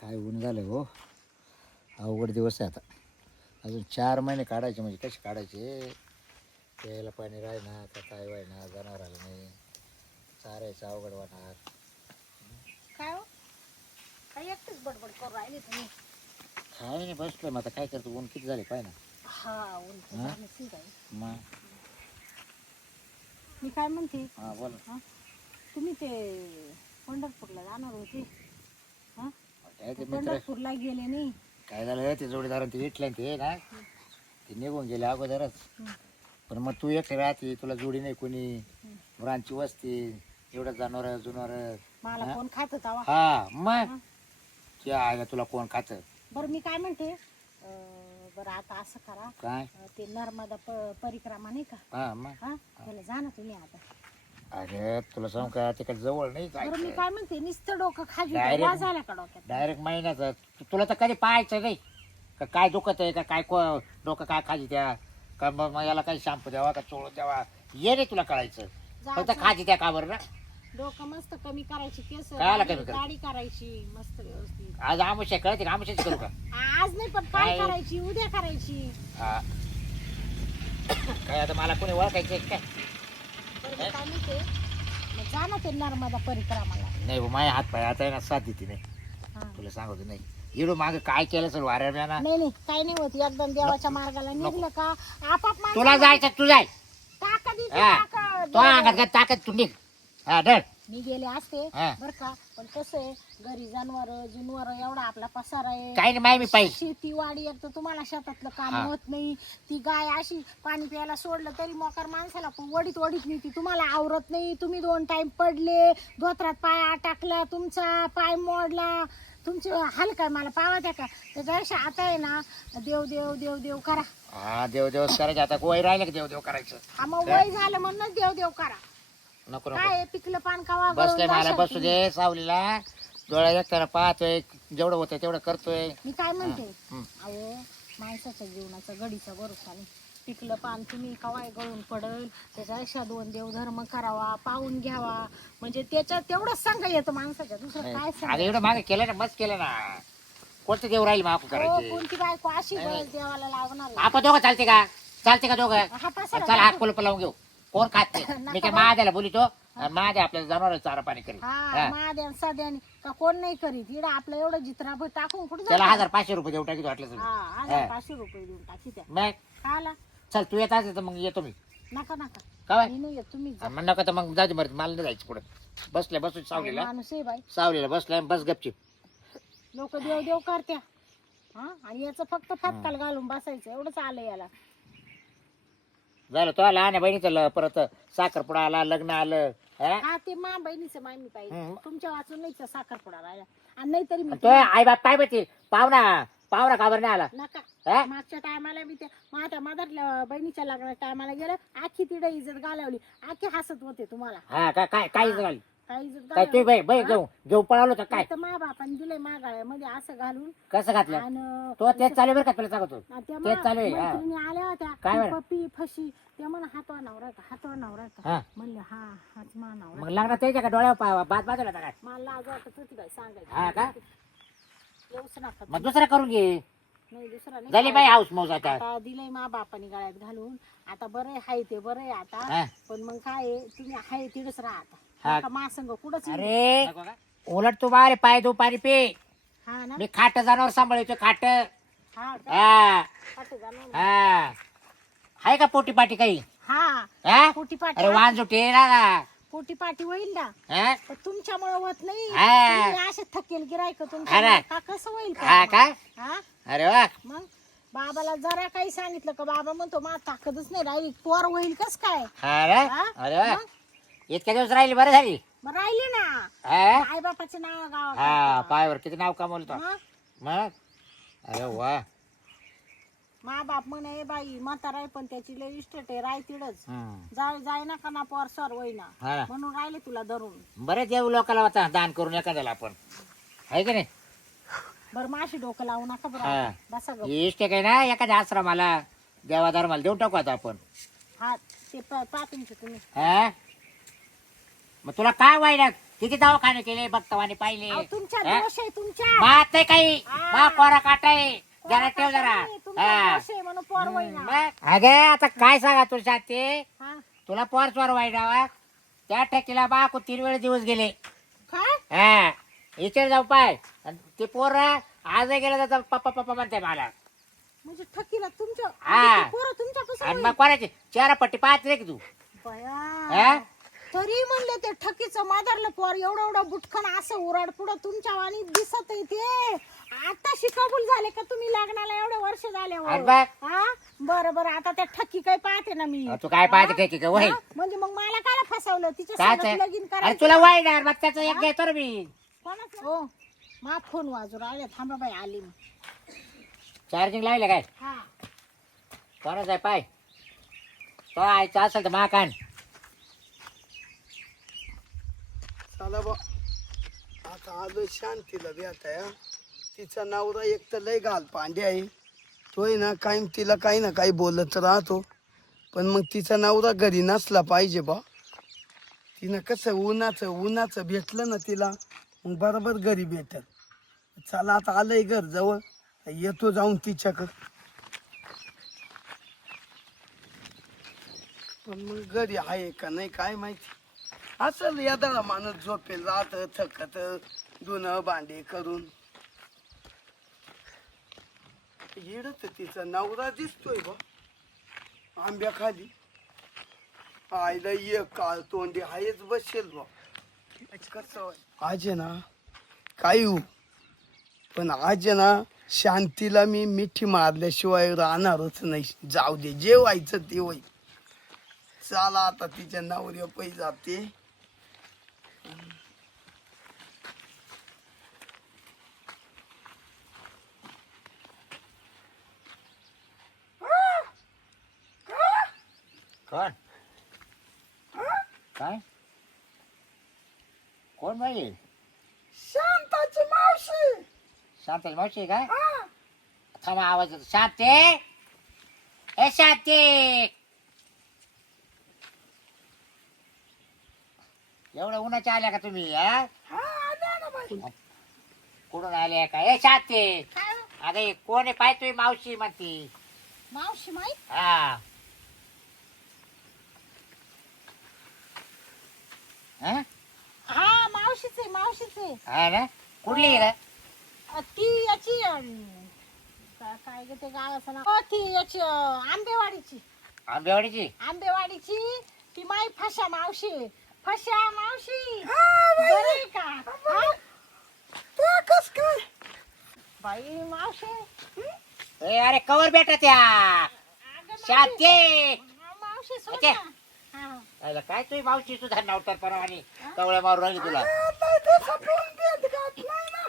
काय ऊन झालं हो. अवघड दिवस आहे आता. अजून चार महिने काढायचे म्हणजे कसे काढायचे? प्यायला पाणी राहणार का काय व्हायना जाणार आलं नाही. चारायचं अवघड वाटणार. काय हो? काय एकटेच बडबड करू राहिले तुम्ही? काय नाही बसलोय. मग आता काय करतो? ऊन किती झाले पाय ना हा? हा? मग? मी काय म्हणते? हां बोल. हा? तुम्ही ते पंढरपूरला जाणार होते. हा? काय ते मित्र? पंढरपूरला गेले नाही. काय झालं? ते जोडीदार ते भेटले ते ना? ते निघून गेले अगोदरच. पण मग तू एकटे राहते तुला जोडी नाही कोणी. मुलांची वस्ती एवढं जनावर जुनावर. मला हा? कोण खात हा मग? ते आहे तुला कोण खात? बरं मी काय म्हणते? अं, बरं आता असं करा. काय? अं, ते नर्मदा प- परिक्रमा नाही का? हा मग? हा? त्याला जा ना तुम्ही आता. अरे तुला सांग का तिकडे जवळ नाही बरं मी काय म्हणते नुसतं डोकं Direct- वाजायला का डोक्यात? डायरेक्ट महिन्याचं. तु- तुला तर कधी पाहायचं नाही. का काय दुखत आहे का काय को- डोकं काय खाजी द्या का मग मग याला काही शॅम्पू द्यावा का चोळून द्यावा ये रे तुला कळायचं. फक्त जायचं. खाजी द्या का बरं ना? डोकं मस्त कमी करायची केस कायला कमी करायची? दाढी करायची मस्त व्यवस्थित. आज आमुष्या कळते का आमुष्याची करू का? आज नाही पण काय काय? करायची उद्या करायची. हा. काय आता मला कोणी ओळखायचं आहे काय जा ना ते नर्मदा परिक्रमाला नाही माझ्या हात पाय आता ना साथ देते नाही. हा. तुला सांगतो नाही. इडू माग काय केलं सर वाऱ्या ना? नाही नाही काही नाही होत. एकदम देवाच्या मार्गाला निघलं का आपाप माणसाला तुला जायचं तू जाय. ताकद येते, हा. ताकद. तो अंगात काय ताकद तू निघ. हा डर मी गेले असते हा. बर का. पण कसं आहे घरी जनावर जुनवर एवढा आपला पसार आहे. काही नाही माय मी पाहिजे शेती वाडी एक तर तुम्हाला शेतातलं काम हा. होत नाही. ती गाय अशी पाणी प्यायला सोडलं तरी मोकार माणसाला पण वडीत वडीत नाही ती तुम्हाला आवरत नाही. तुम्ही दोन टाइम पडले धोत्रात पाय टाकला तुमचा पाय मोडला. तुमचे हाल काय मला पावा द्या का? त्याच्यापेक्षा आता आहे ना देव देव देव देव करा. हा देव देव करायचं. आता वय राहिलं का देव देव करायचं? हा मग वय झालं म्हणूनच देव देव करा. नको काय नको. आहे, पिकलं पान कावा बसले मला बसू. दे सावलीला. डोळ्या एकट्याला पाहतोय जेवढं होतं तेवढं करतोय. मी काय म्हणते? हं. अहो माणसाच्या जीवनाचा गडीचा भरोसा नाही. पिकलं पान तुम्ही कवाय गळून पडल? त्याच्या दोन देवधर्म करावा पाहून घ्यावा. म्हणजे त्याच्यात तेवढंच सांगा येतं माणसाच्या. दुसरं काय आता सांगा एवढं मागे केलं ना मस्त केलं ना. कोणतं देव राहील हो, करायचे? कोणती बायको अशी देवाला लागणार नाही. आपण दोघं चालते का? चालते का दोघं? हा पसारा चला हात कुलप लावून घेऊ. कोण खात नाही. मी काय. महाद्याला बोलितो? महाद्या आपल्याला जनावर चारा पाणी हा हा. महादेव सध्याने का कोण नाही करीत? इकडं आपलं एवढं जित्राभर टाकून कुठं त्याला? हजार पाचशे रुपये देऊ टाकी वाटलं तुम्ही हजार. पाचशे रुपये देऊन टाकी त्या मग? खाला. चल तू येत असेल तर मग येतो मी. नका नका. काय मी नाही येत तुम्ही जा. मग नको तर मग जाऊ दे बरं मला नाही जायचं पुढे. बसल्या बसून सावलीला. माणूस आहे बाई. सावलीला बसल्या बस गपची लोक देव देव करत्या. हा आणि याचं फक्त फटकाल घालून बसायचं एवढंच आलं याला. झालं तो लहान बहिणीचं ल- परत साखरपुडा आला लग्न आलं हा? हा ते मा बहिणीचं माय मी पाहिजे हम्म. तुमच्या वाचून नाही साखरपुडा राहिला. आणि नाही तरी मी तो आई बाप काय माहिती पाहुणा पाहुणा काबर नाही आला? नका. हा? मागच्या टायमाला मी ते माझ्या मदर बहिणीच्या लग्नाच्या टायमाला गेलं आखी तिडे इज्जत घालवली. आखी हसत होते तुम्हाला. हा काय काय काय झाली काय इज्जत काय तुम्ही बाई बाई? घेऊ घेऊ पळालो तर काय? तर मा बापाने दिलंय मा गाळ्यामध्ये असं घालून. कसं घातलं? आणि तो तेच चालू बरं का तुला सांगतो. त्या तेच चालू आहे, हा. मैत्रिणी आल्या होत्या. काय ती बरं? पप्पी फशी त्या म्हणा हातवा नवरा का? हातवा नवरा का? हा. म्हणलं हा हाच मा नवरा मग लग्नात त्याच्या का डोळ्या पावा बात बाजूला होता काय? मला लाज वाटत होती बाई सांगायची. हा का? येऊच नका मग दुसरा करून घे. नाही दुसरा नाही झाली बाई हाऊस मौज आता. आता दिलंय मा बापाने गळ्यात घालून. आता बरं हाय ते बरं आहे आता. पण मग काय आहे, तुम्ही हाय तिडच राहा हा. आता मा संग कुठंच नाही. अरे उलट तू बारे पाय दू पाणी पे हा ना मी खाट जनावर सांभाळतो खाट हा का? हा पाठी ना. हा आहे का पोटी पाटी काही हा हा पोटी अरे पाटी वांजुटे ना पोटी पाटी होईल ना हा? पण तुमच्यामुळे होत नाही हा. तुम्ही असे थकेल गिरायक अरे. तुमच्या का कसं होईल का? हा का हा अरे वा मग बाबाला जरा काही सांगितलं का बाबा म्हणतो मा ताकदच नाही राहिली पोर होईल कस काय हा रे? हा? अरे वा मग? इतक्या दिवस राहिली बरं झाली? मग राहिले ना. हा? आई बापाचे नाव गाव हा पायावर किती नाव कमवलं तो? मग? अरे वा. मा बाप म्हणे बाई म्हातारा आहे पण त्याची लय इस्टेट आहे राय तिडच. हम्म. जाय जाय ना का ना पोर सर होईना. हा. ना. म्हणून राहिले तुला धरून. बरेच देऊ लोकांना होता दान करून एखाद्याला आपण. आहे की नाही? बरं माशी डोकं लावू नका हा. बरं बसा इष्ट काय ना एखाद्या आश्रमाला देवा धर्माला देऊन टाकू आता आपण. हा ते पा पा तुमचे तुम्ही. हा? मग तुला काय वाईट किती दवाखाने केले बघतवाने पाहिले अहो, तुमच्या हा? दोष आहे तुमच्या नाही काही हा. कोरा काटाय जरा ठेव जरा नाही, हा. मग? अगे आता काय सांगा शांती हा? तुला पोर चोर वाईटावा त्या ठेकीला बाकू तीन वेळ दिवस गेले काय हा इथे जाऊ पाय ते पोर आज गेलं तर पप्पा पप्पा म्हणते मला म्हणजे ठकीला तुमच्या हा. म्हणजे ते पोरं तुमच्यापासून आणि होईल. मग कोणाची चार पट्टी पाहत की तू बया. हा? तरी म्हणले ते ठकीचं मादरलं पोर एवढं एवढं बुटखन असं उराड पुढं तुमच्या वाणी दिसत आहे ते. आता शिकाबूल झाले का तुम्ही लग्नाला एवढे वर्ष झाले. हा? बरं बरं आता त्या ठक्की काय पाहते ना मी. तू काय पाहते? ठेकी का? वय हा? म्हणजे मग मला काय फसवलं? तिच्या काय सोबत? लगीन अरे करायचं? तुला वाईणार मग त्याचं एक घेतो रे मी. कोणाचं? हो. मा फोन वाजू राहिले थांबा बाई आली मी. चार्जिंग लावले काय? हा. कोणाचा आहे पाय? तो आयचा असेल तर माकान चला बा. आता आलो शांतीला भेटाया तिचा नवरा एक तर लय घाल पांडे आहे. तोय ना कायम तिला काही ना काही बोलत राहतो. पण मग तिचा नवरा घरी नसला पाहिजे बा. तिनं कसं उन्हाचं उन्हाचं भेटलं ना तिला मग बरोबर घरी भेटल. चला आता आलंय घर जवळ. येतो जाऊन तिच्याकडं. पण मग घरी आहे का नाही काय माहिती. असं यादा माणूस झोपेल जात थकत धुणं भांडे करून. येडत तिचा नवरा दिसतोय बा आंब्याखाली आईला ये काळ तोंडी आहेच बसेल बा कसं आज आहे ना काही पण आज आहे ना शांतीला मी मिठी मारल्याशिवाय राहणारच नाही. जाऊ दे जे व्हायचं ते होईल. चला आता तिच्या नवऱ्या पै जाते. कोण? काय? कोण बाई? शांताची मावशी. शांताची मावशी का? थांबा आवाज येतो. शांते! ए शांते! एवढ्या उन्हाच्या आल्या का तुम्ही हा? कुठून आल्या का? ए शांते! काय हो? अगं हे कोण आहे? पाय तुम्ही मावशी म्हणती. मावशी माहीत? हा. हा? हा मावशीच आहे मावशीच आहे हा ना कुठली आहे रे? अ, ती याची का- काय ग ते गावाचं नाव अ, ती याची अ, आंबेवाडीची आंबेवाडीची आंबेवाडीची ती माई फशा मावशी आहे. फशा मावशी बरं आहे का हा? कस काय बाई मावशी हं? ए, अरे कवर भेटा त्या अगं मावशी. शांते मावशी सोड. ना. हा. अरे काय तुम्ही मावशी सुद्धा नवतर परवानी? कवळ्या मारून राहिली तुला.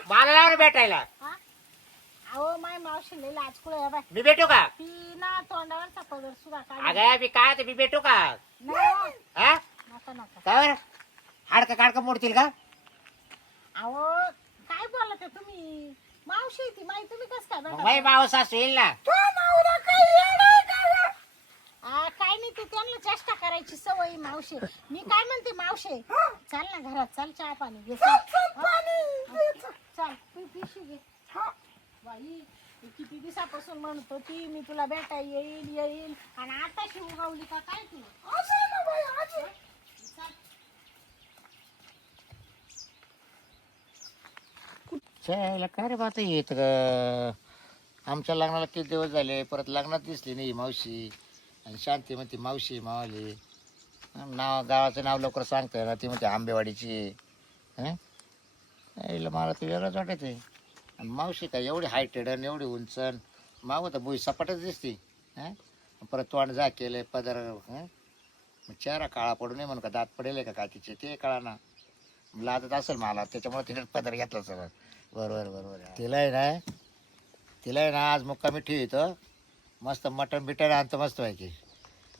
मला भेटायला. हा? अहो माय मावशी लई लाजकुळ आहे बाय मी भेटू का? ती ना तोंडावरचा पदर सुद्धा काढ अगं मी काय ते मी भेटू का? हा. नका काय बरं? हाडकं काडकं मोडतील का? अहो काय बोलत आहे तुम्ही? मावशी आहे ती माई तुम्ही कस काय मग बघा. माई माव सासू येईल ना. आ, काय नाही ते त्यांना चेष्टा करायची सवय आहे, मावशी. मी काय म्हणते मावशी? चाल ना घरात चाल चहा पाणी घे चल. चाल पी पिशी घे. बाई ती किती दिवसापासून म्हणत होती मी तुला भेटा येईल येईल. आणि आताशी उगवली का काय तू? चल. चला काय रे बात येत ग? आमच्या लग्नाला किती दिवस झाले? परत लग्नात दिसली नाही ही मावशी. आणि शांती म्हणते मावशी मावली नाव गावाचं नाव लवकर सांगते ना ती म्हणते आंबेवाडीची हां? मला तर वेगळंच वाटत आहे आणि मावशी काय एवढी हायटेड आणि एवढी उंचन माव तर भुई सपाटच दिसते. हां? परत तोंड जा केले पदर हां? मग चेहरा काळा पडू नये म्हणून का दात पडेल का का तिचे? ते कळा ना. लाजत असेल मला त्याच्यामुळे तिने पदर घेतला सगळं. बरोबर बरोबर. तिला आहे ना तिला आहे ना आज मुक्कामी ठेवतो मस्त मटण बिटण आणतं मस्त व्हायचे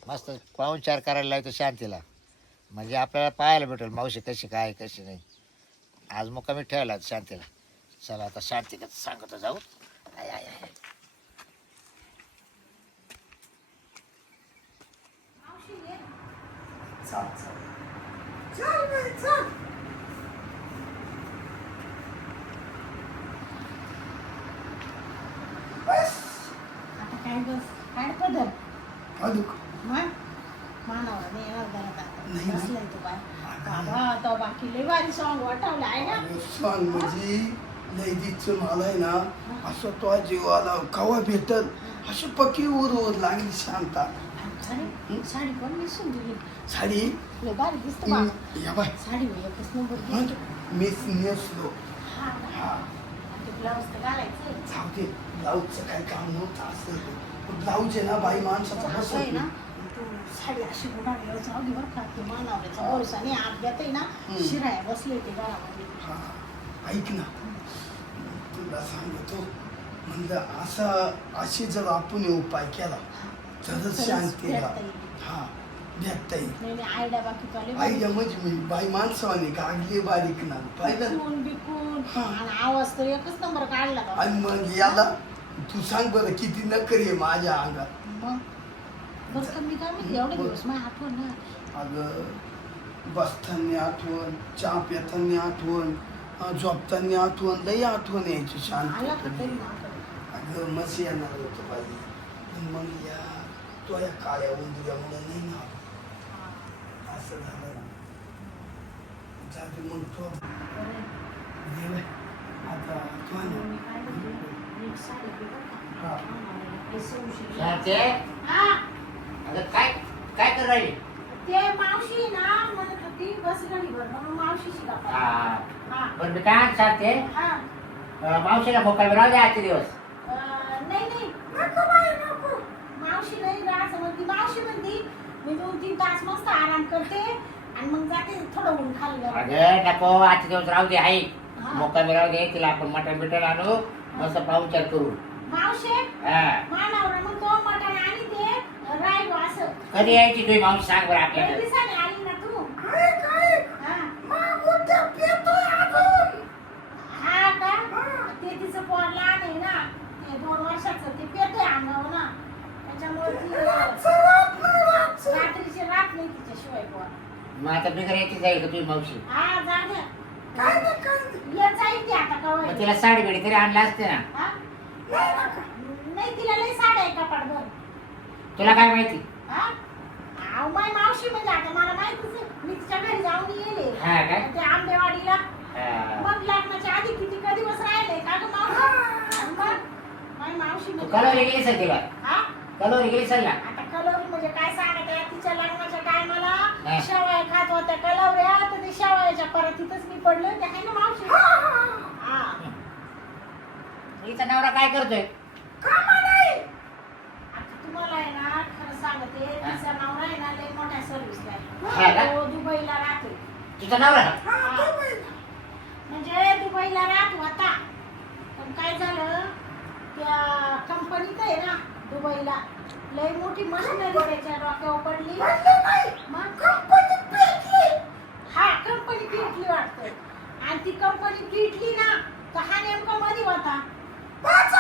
मस्त पाहुणचार करायला लावतो शांतीला. म्हणजे आपल्याला पाहायला भेटेल मावशी कशी काय कशी नाही. आज मग कमी ठेवला शांतीला. चला आता शांती कसं सांगतो जाऊ. आय आय आय. काय बस काय पदर अदुक मग मानावर नाही येणार घरात नाही आता ना. बसलाय तो बाय बाबा तो बाकी लय भारी सॉंग वाटावलं आहे ना. सांग म्हणजे लैदीचं मला आहे ना असं तो जीवाला कवा भेटल अशी पक्की उर उर लागली शांता. आणि साडी साडी पण नेसून दिली? साडी? लय भारी दिसतं बाबा साडी एकच नंबर दिसतो मी नेसलो. हा हा. जाऊ दे ब्लाऊजचं काही काम नव्हतं असं. ब्लाऊज आहे ना बाई माणसाचा बसत आहे ना साडी अशी गुणाडल्यावर जाऊ दे बरं का ते मानावऱ्याचा भरोसा नाही आत आहे ना. शिराया बसले ते घरामध्ये. हा. ऐक ना. तुला सांगतो म्हणलं असं अशी जर आपण उपाय केला तरच शांती. हा. भेटता येईल नाही नाही आयडिया बाकी म्हणजे मी बाई बारीक ना? पाहिलं? ना? बिकून बिकून. हा. आणि आवाज तर एकच नंबर काढला बाबा. आणि मग याला तू सांग बरं किती नकर आहे माझ्या अंगात? मग? बरं का मी काय म्हणते एवढे दिवस माझ्या आठवण ना. अगं बसताना आठवण चहा पिताना आठवण अं, झोपताना आठवण लई आठवण यायची शांत आला का तरी मागं? अगं मस येणार होतं बाई. मग या तो या काळ्या उंदऱ्यामुळे नाही ना आलो. असं झालं. ना जाते मग तो. आता ना. अगं काय काय कर राहिली? मावशी ना म्हणत होती बस गणीवर म्हणून मावशीशी गप्पा. हा. हा, बरं मी काय सांगते हा. अं, मावशीला मोकळा राहू दे आजचे दिवस. अं, नाही नाही. नको बाई नको. मावशी नाही म्हणती मावशी म्हणती मस्त आराम करते आणि मग जाते थोडं ऊन खाल्लं. अगं नको आजचे दिवस राहू दे आई. हा. मोकळा राहू दे तिला आपण मटण बिटण आणू. मस्त पाहुचार करू. मावशे हा. मानावर मग तो मटण आणि ते राहिलो असं. कधी यायची तुम्ही मावशी? सांग बरं एक आपल्याला दिवसाने आली ना तू. ऐक, ऐक. हा. मग उद्या पेतोय अजून. हा का? ते तिचं पोर लहान आहे ना ते दोन वर्षाचं ते पेतोय अंगावर ना. त्याच्यामुळे ती रात्रीची रात नाही तिच्याशिवाय पोर मग आता जाईल का तुम्ही मावशी? हा जा द्या काय नाही, काय नाही. येत जाईल ती आता मग कवाय तिला साडी बिडी तरी आणला असते ना. हा? नाही नका. नाही. तिला लई साड्या आहे तुला काय माहिती? हा? अहो, माय मावशी म्हणजे आता मला माहितीच आहे. मी तिच्या घरी जाऊन येले हा काय? ते आंबेवाडीला. हा. मग लग्नाच्या आधी किती कधी दिवस राहिले? का ग मावशी? आणि मग? माय मावशी तू म्हणजे- गेली तिला? हा? कलोरी गेली सर ना? आता कलवरी म्हणजे काय सांगत आहे तिच्या लग्नाच्या टायमाला. शेवया खात होत्या. कलवऱ्या तर ते शेवयाच्या परतीतच मी पडले ते आहे ना मावशी? हा हिचा नवरा काय करतोय? आता तुम्हाला आहे ना खरं सांगते हा. तिचा नवरा आहे ना लई मोठ्या सर्व्हिसला हा का? आहे तो दुबईला राहतो. तुझा नवरा हा. म्हणजे दुबईला राहत होता. पण काय झालं? त्या कंपनीत आहे ना दुबईला लई मोठी मशिनरी त्याच्या डोक्यावर पडली. हा कंपनी पेटली वाटतं. आणि ती कंपनी पेटली ना तर हा नेमका मध्ये होता. पाच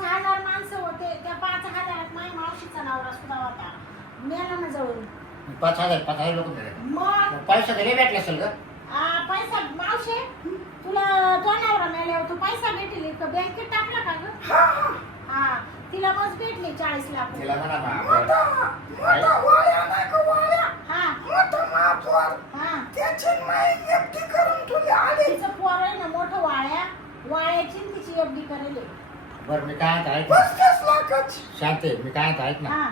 हजार माणसं होते. त्या पाच हजारात माझ्या मावशीचा नवरा सुद्धा होता. मेला ना जवळ पाच हजार पाच हजार लोक पैसा तरी भेटला असेल का आ, पैसा मावशे? तो नवरा मेल्यावर तू पैसा भेटेल का बँकेत टाकला का ग? हा तिला मग भेटले चाळीस लाख रुपये. तिला म्हणा मग आपण- काय? हा. हा. तिचं पोर आहे ना मोठं वाळ्या वाळ्याची तिची एफडी करेल. बरं मी काय म्हणतो ऐक ना. शांत आहे, मी काय ऐक ना. हा.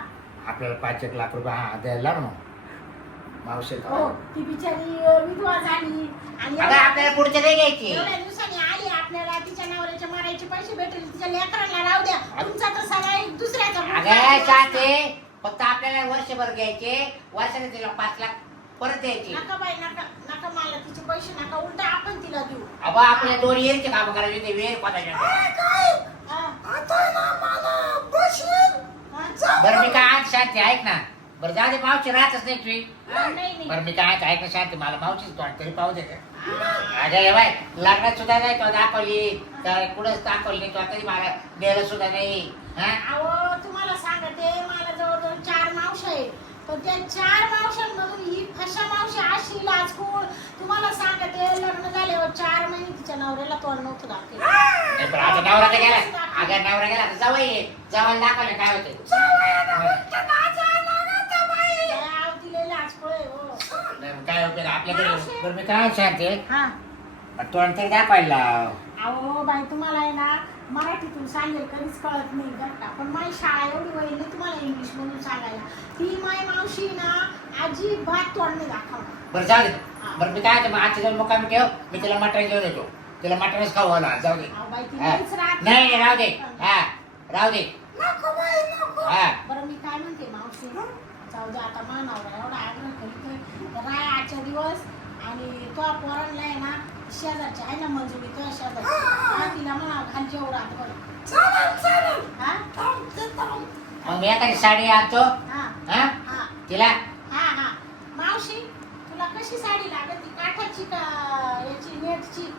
आपल्याला पाच एक लाख रुपये हा द्यायला लाव ना. मावशी हो ती बिचारी विधवा झाली. आणि अगं आपल्याला पुढचे नाही घ्यायची. एवढ्या दिवसांनी आली आपल्याला तिच्या नवऱ्याचे मारायचे पैसे भेटेल तिच्या लेकरांना राहू द्या. तुमचा तर सगळा एक दुसऱ्याचा अगं शांते फक्त आपल्याला वर्षभर घ्यायचे. वर्षाने तिला पाच लाख परत द्यायचे. नका बाई नका नका मला तिचे पैसे नका उलट आपण तिला देऊ. अबा आपल्या दोन येरचे काम करायचे ते वेर हा, हा. बरं मी काय आज शांती ऐक ना. बरं जा दे मावशी राहतच नाही तुम्ही हा, नाही नाही. बरं मी काय ऐक ना शांती मला मावशीच तोंड तरी पाहू दे का. अगं बाय लग्नात सुद्धा नाही तो दाखवली. काय कुठंच दाखवली नाही तो कधी मला द्यायला सुद्धा नाही. हा? अहो तुम्हाला सांगते मला जवळजवळ चार मावशा आहेत. पण त्या चार मावशांमधून ही फशा मावशी अशी लाजकूळ तुम्हाला सांगते लग्न झाल्यावर चार महिने तिच्या नवऱ्याला तोंड नव्हतं दाखवलं. नाही, पण आता नवरा तर गेला. अगं नवरा गेला तर जावं ये. जावायला दाखवलं काय होतं काय आहे आपल्याकडे बरं मी काय सांगते हा. तोंड तरी दाखवायला लाव. अहो बाई तुम्हाला आहे ना मराठीतून सांगेल कधीच कळत नाही बरं का. पण माझी शाळा एवढी होईल नाही तुम्हाला इंग्लिश मधून सांगायला. ती माय मावशी ना अजिबात तोंड नाही दाखवणार. बरं जाऊ दे. बरं मी काय म्हणते, मग आजच्या जाऊन मुक्काम ठेव. मी तिला मटण घेऊन येतो. तिला मटणच खाऊ घाला जाऊ दे. अहो बाई ती हा. नाहीच राहत. नाही नाही, राहू दे. हा. राहू दे. नको बाई नको. हा. बरं मी काय म्हणते मावशी? जाऊ दे आता मानावर एवढा आग्रह करीतोय राय आजच्या दिवस. आणि तो पोरांना आहे ना शेजारची आहे ना मंजुरी तो शेजारची. हा, तिला म्हणा खालची एवढं आता बरं हा? मग मी एखादी साडी आणतो. हा. हा? हा. तिला? हा हा. मावशी तुला कशी साडी लागत ती काठाची का याची नेटची?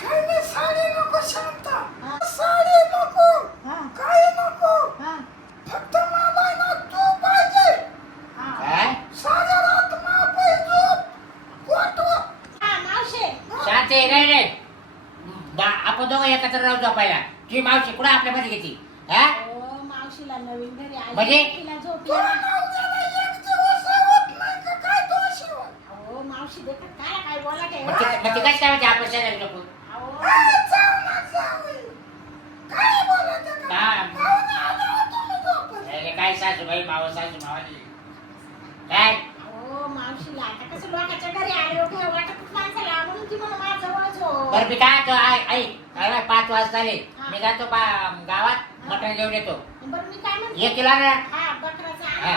काही नाही साडी नको शांत. हा. साडी नको. हा. काही नको. हा फक्त मला आहे ना तू पाहिजे हा काय साऱ्या रात मा झोप वाटव हा मावशे शांती नाही नाही बा- आपण दोघं एकत्र राहू झोपायला. ती मावशी कुठं आपल्या मध्ये घेते हा? ओ मावशीला नवीन घरी आली. म्हणजे? तिला झोप? अहो मावशी देखत काय काय बोला काय मग ती- मग ती कशी काय म्हणते आपण शेजारी नको अहो? हा. अरे काय सासूबाई माव सासू मावाली काय? मावशीला आता कसं लोकांच्या घरी आले होते वाटत माणसाला म्हणून ती म्हणून माझ्या जवळच हो. बरं मी काय म्हणतो, आई आई अरे पाच वाजता आले. मी जातो गावात मटण घेऊन येतो. बरं मी काय म्हणते? एक किलो ना. हा बकराचा हा. आणा.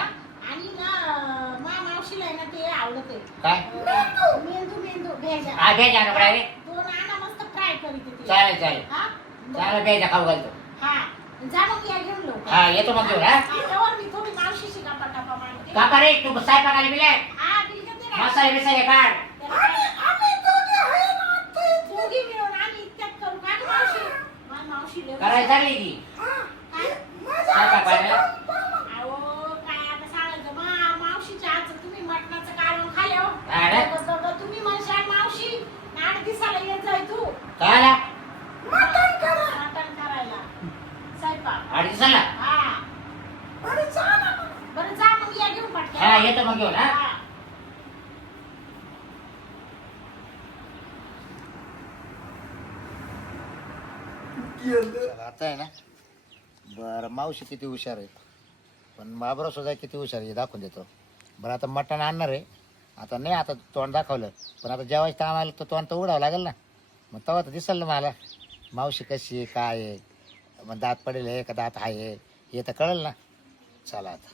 आणि ना मा मावशीला आहे ना ते आवडत. काय? मेंदू. मेंदू भेजा. हा भेजा ना फ्राय दोन आणा मस्त फ्राय करीत चालेल चालेल. हा? चालेल भेजा खाऊ घालतो. हा. जा मग या घेऊन लवकर हा येतो मग घेऊन हा त्यावर मी थोडी मावशीशी गप्पा टप्पा मारते का रे तू स्वयंपाकाला बिले हा बिल किती राहते? मसाले बिसाले काढ आम्ही आम्ही दोघे आहे ना आता इथे. दोघी मिळून आम्ही इतक्यात करू का गं मावशी माझी मावशी लय करायला चालली की हा. काय? माझ्या स्वयंपाक हातचं पाहिलं? काम पहा. अहो काय आता सांगायचं मा मावशीच्या हातचं तुम्ही मटणाचं काढून खाल्या हो. अरे. बघ, बघ, बघ, तुम्ही म्हणशाल मावशी आठ दिवसाला येत जाय तू काय आला मटण करा. मटण करायला स्वयंपाक आठ दिवसाला हा बरं, जा ना मग. बरं जा मग या घेऊन पटकन. हा येतो मग घेऊन हा हा. आता आहे ना? बरं मावशी किती हुशार आहे पण बाबराव सुद्धा किती हुशार आहे हे दाखवून देतो. बरं आता मटण आणणार आहे. आता नाही आता तोंड दाखवलं. पण आता जेवायचं टाइम आलं तर तोंड तर उडावं लागेल ना. मग तेव्हा तर दिसेल ना मला. मावशी कशी आहे काय आहे? मग दात पडेल आहे का दात आहे हे? तर कळेल ना. चला आता.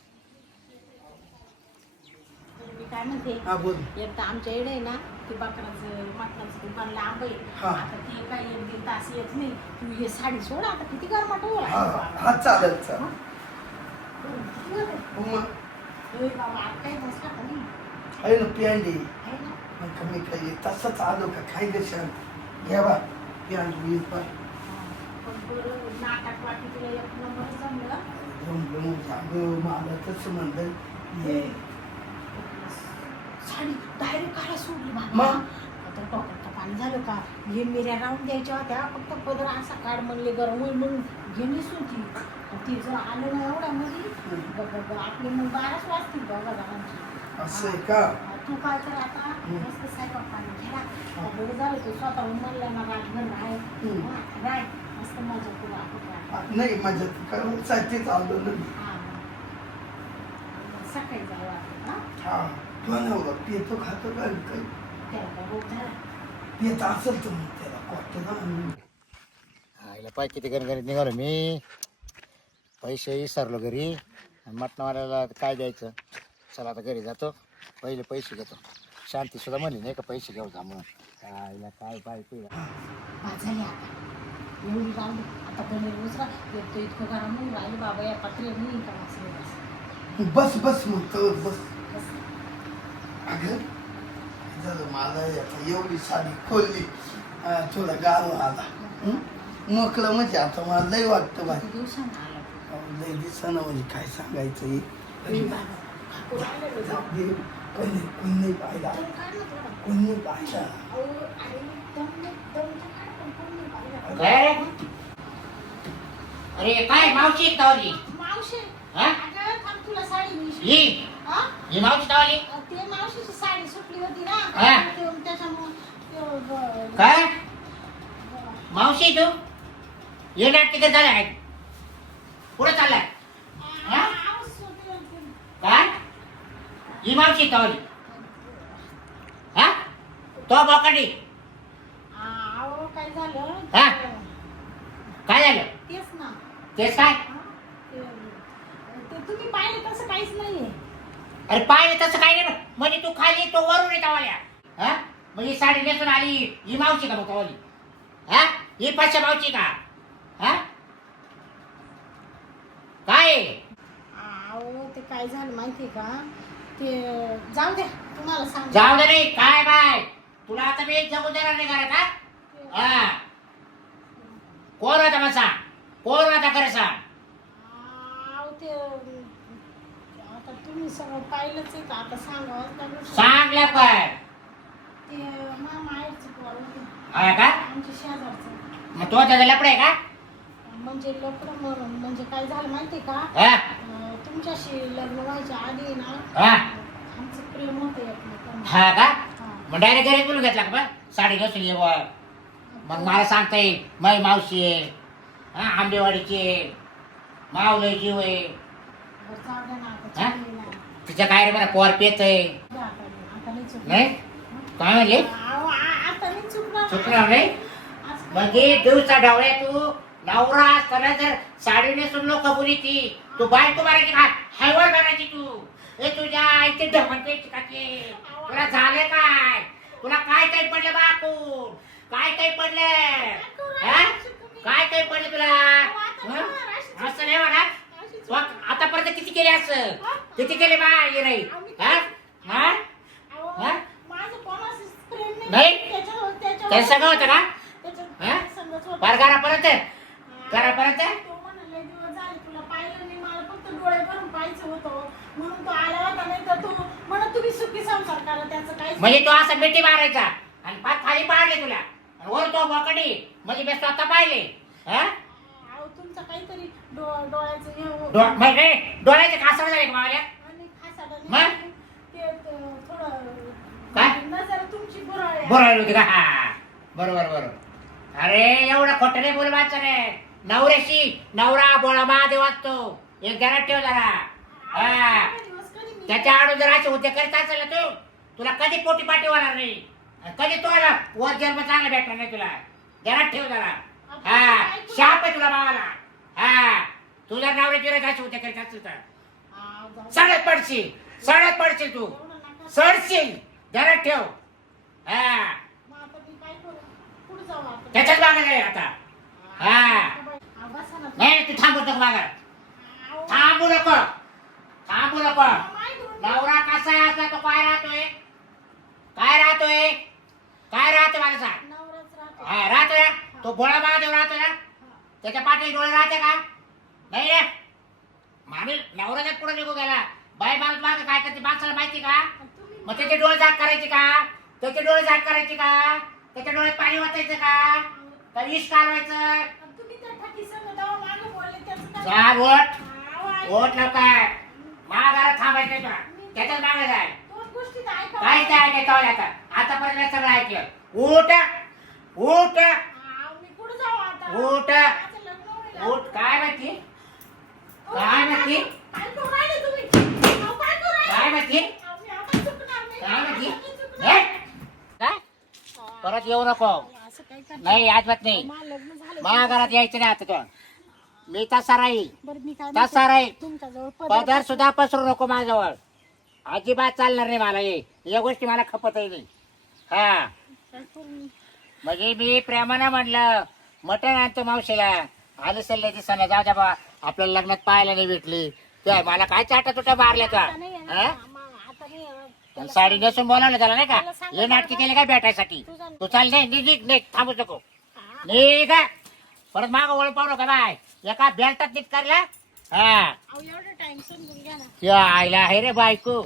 काय म्हणते? हा बोल. एक तर आमच्या इकडे आहे ना ते बकराचं मटणाचं दुकान लांब आहे. हा. आता ते काही एक दीड तास येत नाही. तू हे साडी सोड आता किती गरमाट हो हा हा चालेल चालेल. मग? बाबा आता काही बसला का नाही? आहे ना आहे ना? मग कमी काही तसंच आलो का काही ग शांत घ्या बा पिंडी येत बा पण बरं नाटक वाटी तुला एक नंबर जमलं. मला तसं म्हणलं ये. साडी डायरेक्ट काढा सोडली बाबा. मग? आता पाणी झालं का? हे मिऱ्या राहून द्यायच्या होत्या. फक्त पदर असा काढ म्हणले गरम होईल म्हणून घेणीच होती आणि ती जर आलं ना एवढ्या मध्ये आपले मग बाराच वाजतील बघा जणांची असं आहे का? तू काय कर आता हम्म. मस्त स्वयंपाक पाणी घ्या. बरं झालं तू स्वतःहून म्हणलं ना रातभर राह हम्म. राय मस्त मजा तुला आपण. नाही माझ्या करायसाठीच आलो ना मी. हा. सकाळी जाऊ आपण हा. तुला नवरा खातो का काही? त्याला काय रोग झाला पित असेल तर मग त्याला कॉटं ना आईला पाय किती गणगणित निघालो मी. पैसे विसरलो घरी. आणि मटणावाल्याला काय द्यायचं? चला आता घरी जातो. पहिले पैसे घेतो. शांती सुद्धा म्हणली नाही का पैसे घेऊ जा म्हणून. आईला काय पाय पिढा बाद झाली आता. एवढी राहिली. आता पनीर उचला एक तर इतकं गरम होऊन राहिलं. बाबा या पत्रे नाही का वाचले बस? बस मग तर बस. अगं मला एवढी साडी खोलली तुला गाव आला? मोकळं म्हणजे आता मला लय वाटतं बाय आलं? लय दिसानं म्हणजे काय सांगायचं हे. पाहिला. कोणी पाहिला? कोण पाहिलं. अरे काय मावशी तावली मावशी? हा? अगं, थांब तुला साडी मी ही? हा? ही मावशी तावली ते मावशीची साडी सुटली होती ना. ते- त्याच्यामुळं ते ब- काय मावशी तू? ये नाटक झालं आहे. पुढे चाललाय. हा? आव, सुटली होती. काय ही मावशी तवली हा? तो बोकाडी. आव, काय झालं? हा? काय झालं? तेच ना. तेच काय? हा? ते ते तुम्ही पाहिले तसं काहीच नाहीये. अरे पाहिजे तसं काय नाही म्हणजे तू खाली तो वरून येत वाल्या. हा? म्हणजे साडी नेसून आली ही मावशी का मग तवली? हा? ही पाचशे मावशी का? हा? काय? अहो ते काय झालं माहितीये का? ते जाऊ द्या तुम्हाला सांग जाऊ दे रे काय बाय? तुला आता मी एक जगू देणार नाही घरात हा? हा. कोण होता मग सांग? कोण होता खरं सांग? अहो, ते आता तुम्ही सगळं पाहिलंच आहे आता सांगावंच लागलं सांग लवकर ते मामा आहेच पोर होते. का? आमच्या शेजारचं. मग तो त्याचा लपडे का? म्हणजे लपडं म्हणून म्हणजे काय झालं माहितीये का? हा. अं, तुमच्याशी लग्न व्हायच्या आधी ना हा. आमचं प्रेम होतं एकमेकांना. हा का. मग डायरेक्ट घरी बोलून घेतला का बा? साडी नेसून ये बुवा. मग मला सांगता येईल मै मावशी आहे. हा आंबेवाडीची आहे. मावलं जीव आहे. बरं, जाऊ द्या ना. तिच्या काय रे मला पोर पेच आहे आता नाही? नाही काय म्हणले? अहो, आ- आता नाही चुकणार चुकणार नाही? मग म्हणजे दिवसा ढवळे तू. नवरा असताना जर साडी नेसून लोक बोली ती तू बायको मारायची का? हैवान करायची तू. हे तुझ्या आईचे ढमणते चिकाचे तुला झाले काय? तुला काय काय पडलं बापू काय काय पडलं? हा? काय काय पडलं तुला? हं? असं नाही म्हणा. तू आतापर्यंत किती केले असं किती केले बा ये नाही हा? हा? अहो, हा? माझं कोणाशीच प्रेम नाही. नाही? त्याच्यावर- त्याच्यावर- ते सगळं होतं का त्याच्यावर हा? होतं. घरापर्यंत घरापर्यंत तो म्हणला, लय दिवस झाले तुला पाहिलं नाही मला फक्त डोळे भरून पाहायचं होतं म्हणून तो आला होता नाही तर तू म्हणत तुम्ही सुखी संसार करा त्याचं काही म्हणजे तो असा मिठी मारायचा आणि पाच खाली पाडले तुला आणि वर तो बोकडी म्हणजे मी स्वतः पाहिले हा? अहो, तुमचं काहीतरी डो- डोळ्याचं हे डो- डोळ्याचे कासर झाले का मावल्या? आणि खासाडं मग? नाही. ते त- थोडं काय? नजर तुमची बुराळ बरोबर होती का? हा बरोबर बरोबर. अरे एवढं खोटं नाही बोल वाच रे. नवऱ्याशी नवरा बोळा महादेव वाचतो एक जरा ठेव जरा. हा. त्याच्या आडून जर असे होते करीत असेल ना तू? तुला कधी पोटी पाठी होणार नाही. आणि कधी तो वर जन्म चांगला भेटणार नाही तुला. जरा ठेव जरा. हा. शाप आहे तुला भावाला हा तू जर नवऱ्याची रज अशी होते? करीत असेल तर सडत पडशील सडत पडशील तू. सडशील जरा ठेव. हा. त्याच्याच मागे जाईल आता. हा. नाही तू थांबू नको मागा. थांबू नको. थांबू नको. नवरा कसा आहे असला तो काय राहतोय? काय राहतोय? काय राहतोय मला सांग? हा राहतोय? ना? तो भोळा महादेव राहतोय ना? त्याच्या पाठी डोळे राहते का? नाही रे. माणूस नवऱ्याच्या पुढे निघू गेला? बाय माणूस माग काय करते माणसाला माहिती का? मग त्याचे डोळे झाक करायचे का? त्याचे डोळे झाक करायचे का? त्याच्या डोळ्यात पाणी वाचायचं का? का विष कालवायचं चाल ओट ओट लवकर. महागारा थांबायचं तुला. त्याच्याच मागे जाय. काय ते ऐकायचं आता? आतापर्यंत सगळं ऐकलं. उठ. उठ. उठ. उठ काय माहिती काय माहिती काय माहिती काय माहिती? काय? परत येऊ नको. नाही अजिबात नाही. महागारात यायचं नाही आता तो. मी तसा राहील. बरं मी काय तसा राहील. तुमच्याजवळ पदर सुद्धा पसरू नको माझ्याजवळ अजिबात चालणार नाही मला हे. या गोष्टी मला खपतही नाही. हा. काय करू? मी? म्हणजे मी प्रेमानं म्हणलं मटण आणतो मावशीला. आले सल्ले दिसाना जाऊ द्या बा आपल्याला लग्नात पाहायला नाही भेटली. काय मला काय चाटा तुटा मारल्या का आता नाही हा? ना, आता नाही. आणि साडी नेसून बोलावलं त्याला नाही का? त्याला सांगा हे नाटकी केले काय भेटायसाठी? तुझा- तू चाल नाही निघ निघ निघ थांबू नको. हा. निघ. परत माग ओळख पाहू नका बाय. एका बेल्टात नीट करला. हा. अहो, एवढं टाइम समजून घ्या ना. त्या आईला आहे रे बायको.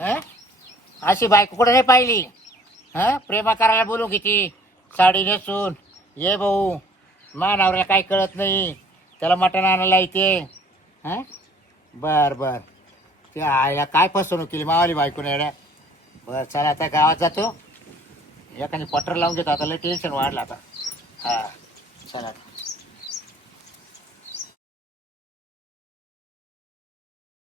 हं? अशी बायको कुठे नाही पाहिली. हा? प्रेमा करायला बोलू किती. साडी नेसून. ये भाऊ. मानावऱ्याला काही कळत नाही. त्याला मटण आणायला येते. हां? बर बर. त्या आईला काय फसवणूक केली? मावाली बायको येड्या बरं चला आता गावात जातो. एखादी पटर लावून घेतो आता लय टेन्शन वाढलं आता. हां चला. आता